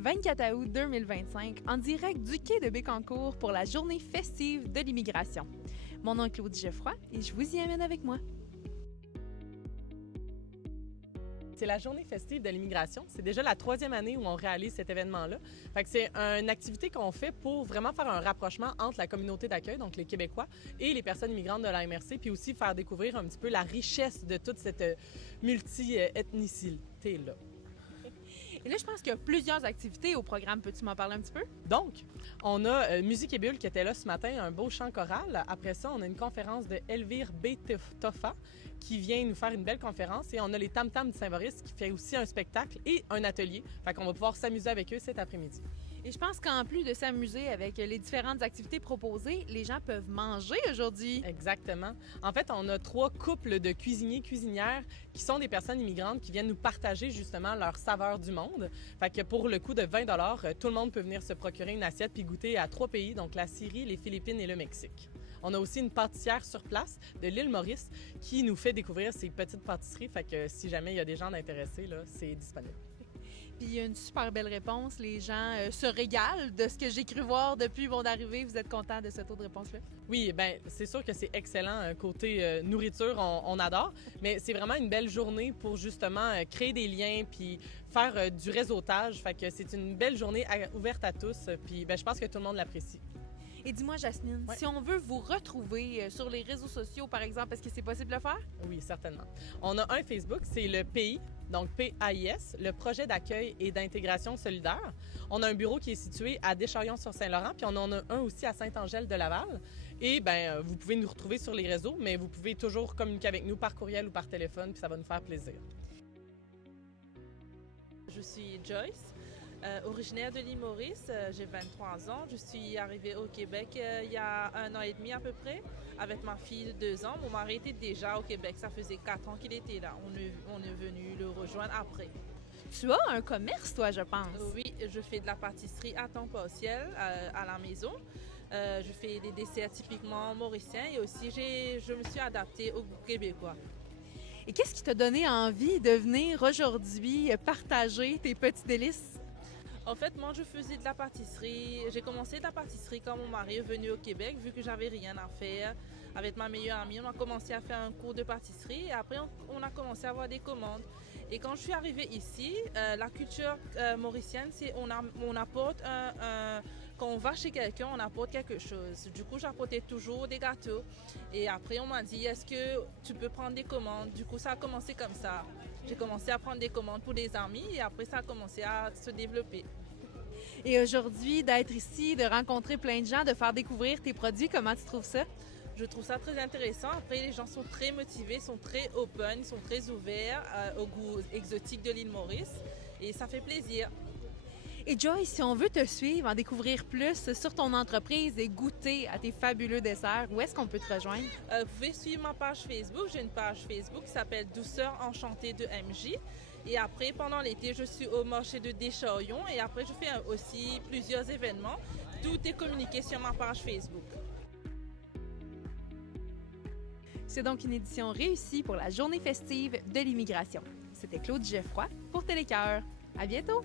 24 août 2025, en direct du quai de Bécancour pour la journée festive de l'immigration. Mon nom est Claudie Geoffroy et je vous y amène avec moi. C'est la journée festive de l'immigration. C'est déjà la 3e année où on réalise cet événement-là. Fait que c'est une activité qu'on fait pour vraiment faire un rapprochement entre la communauté d'accueil, donc les Québécois, et les personnes immigrantes de la MRC, puis aussi faire découvrir un petit peu la richesse de toute cette multi-ethnicité-là. Et là, je pense qu'il y a plusieurs activités au programme. Peux-tu m'en parler un petit peu? Donc, on a Musique et Bulle qui était là ce matin, un beau chant choral. Après ça, on a une conférence de Elvire B. Toffa qui vient nous faire une belle conférence. Et on a les Tam Tam de Saint-Maurice qui fait aussi un spectacle et un atelier. Fait qu'on va pouvoir s'amuser avec eux cet après-midi. Et je pense qu'en plus de s'amuser avec les différentes activités proposées, les gens peuvent manger aujourd'hui. Exactement. En fait, on a 3 couples de cuisiniers-cuisinières qui sont des personnes immigrantes qui viennent nous partager justement leur saveur du monde. Fait que pour le coût de 20 $, tout le monde peut venir se procurer une assiette puis goûter à 3 pays, donc la Syrie, les Philippines et le Mexique. On a aussi une pâtissière sur place de l'île Maurice qui nous fait découvrir ses petites pâtisseries. Fait que si jamais il y a des gens intéressés, là, c'est disponible. Puis il y a une super belle réponse. Les gens se régalent de ce que j'ai cru voir depuis mon arrivée. Vous êtes content de ce taux de réponse-là? Oui, bien, c'est sûr que c'est excellent. Côté nourriture, on adore. Mais c'est vraiment une belle journée pour justement créer des liens puis faire du réseautage. Fait que c'est une belle journée ouverte à tous. Puis je pense que tout le monde l'apprécie. Et dis-moi, Jasmine, si on veut vous retrouver sur les réseaux sociaux, par exemple, est-ce que c'est possible de le faire? Oui, certainement. On a un Facebook, c'est le PAIS, donc PAIS, le projet d'accueil et d'intégration solidaire. On a un bureau qui est situé à Deschaillons-sur-Saint-Laurent, puis on en a un aussi à Saint-Angèle-de-Laval. Et vous pouvez nous retrouver sur les réseaux, mais vous pouvez toujours communiquer avec nous par courriel ou par téléphone, puis ça va nous faire plaisir. Je suis Joyce, originaire de l'île Maurice. J'ai 23 ans. Je suis arrivée au Québec il y a 1 an et demi à peu près, avec ma fille de 2 ans. Mon mari était déjà au Québec. Ça faisait 4 ans qu'il était là. On est venu le rejoindre après. Tu as un commerce, toi, je pense. Oui, je fais de la pâtisserie à temps partiel à la maison. Je fais des desserts typiquement mauriciens et aussi je me suis adaptée au goût québécois. Et qu'est-ce qui t'a donné envie de venir aujourd'hui partager tes petits délices? En fait, moi, je faisais de la pâtisserie. J'ai commencé de la pâtisserie quand mon mari est venu au Québec, vu que j'avais rien à faire. Avec ma meilleure amie, on a commencé à faire un cours de pâtisserie et après, on a commencé à avoir des commandes. Et quand je suis arrivée ici, la culture mauricienne, c'est on apporte quand on va chez quelqu'un, on apporte quelque chose. Du coup, j'apportais toujours des gâteaux. Et après, on m'a dit, est-ce que tu peux prendre des commandes? Du coup, ça a commencé comme ça. J'ai commencé à prendre des commandes pour des amis et après, ça a commencé à se développer. Et aujourd'hui, d'être ici, de rencontrer plein de gens, de faire découvrir tes produits, comment tu trouves ça? Je trouve ça très intéressant. Après, les gens sont très motivés, sont très open, ils sont très ouverts au goût exotique de l'île Maurice et ça fait plaisir. Et Joyce, si on veut te suivre, en découvrir plus sur ton entreprise et goûter à tes fabuleux desserts, où est-ce qu'on peut te rejoindre? Vous pouvez suivre ma page Facebook. J'ai une page Facebook qui s'appelle Douceur Enchantée de MJ. Et après, pendant l'été, je suis au marché de Deschaillons et après, je fais aussi plusieurs événements. Tout est communiqué sur ma page Facebook. C'est donc une édition réussie pour la journée festive de l'immigration. C'était Claudie Geoffroy pour Télécœur. À bientôt!